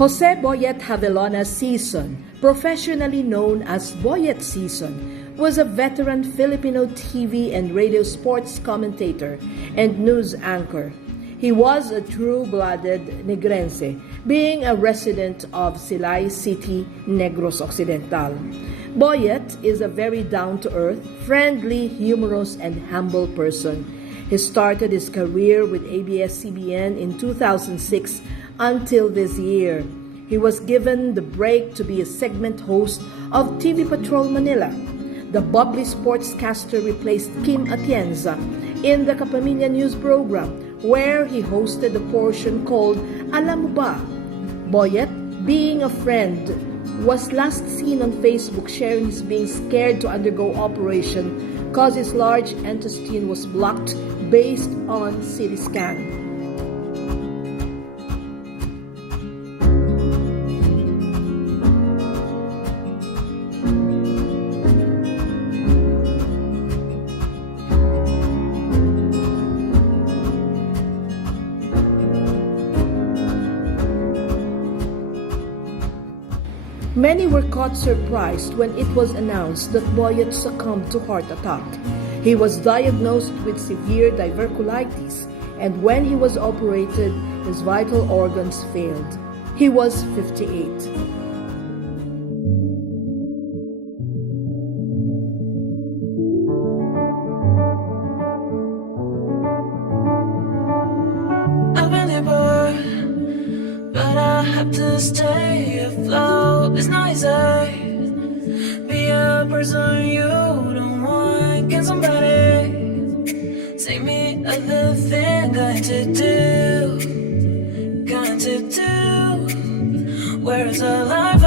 Jose Boyet Sison, professionally known as BOYET Sison, was a veteran Filipino TV and radio sports commentator and news anchor. He was a true-blooded Negrense, being a resident of Silay City, Negros Occidental. Boyet is a very down-to-earth, friendly, humorous, and humble person. He started his career with ABS-CBN in 2006 until this year. He was given the break to be a segment host of TV Patrol Manila. The bubbly sportscaster replaced Kim Atienza in the Kapamilya News program, where he hosted the portion called Alam Mo Ba? Boyet, being a friend, was last seen on Facebook sharing his being scared to undergo operation cause his large intestine was blocked based on CT scan. Many were caught surprised when it was announced that Boyet succumbed to heart attack. He was diagnosed with severe diverticulitis, and when he was operated, his vital organs failed. He was 58. But I have to stay afloat. It's nicer. Be a person you don't want. Can somebody say me a little thing? Got to do. Where is our life?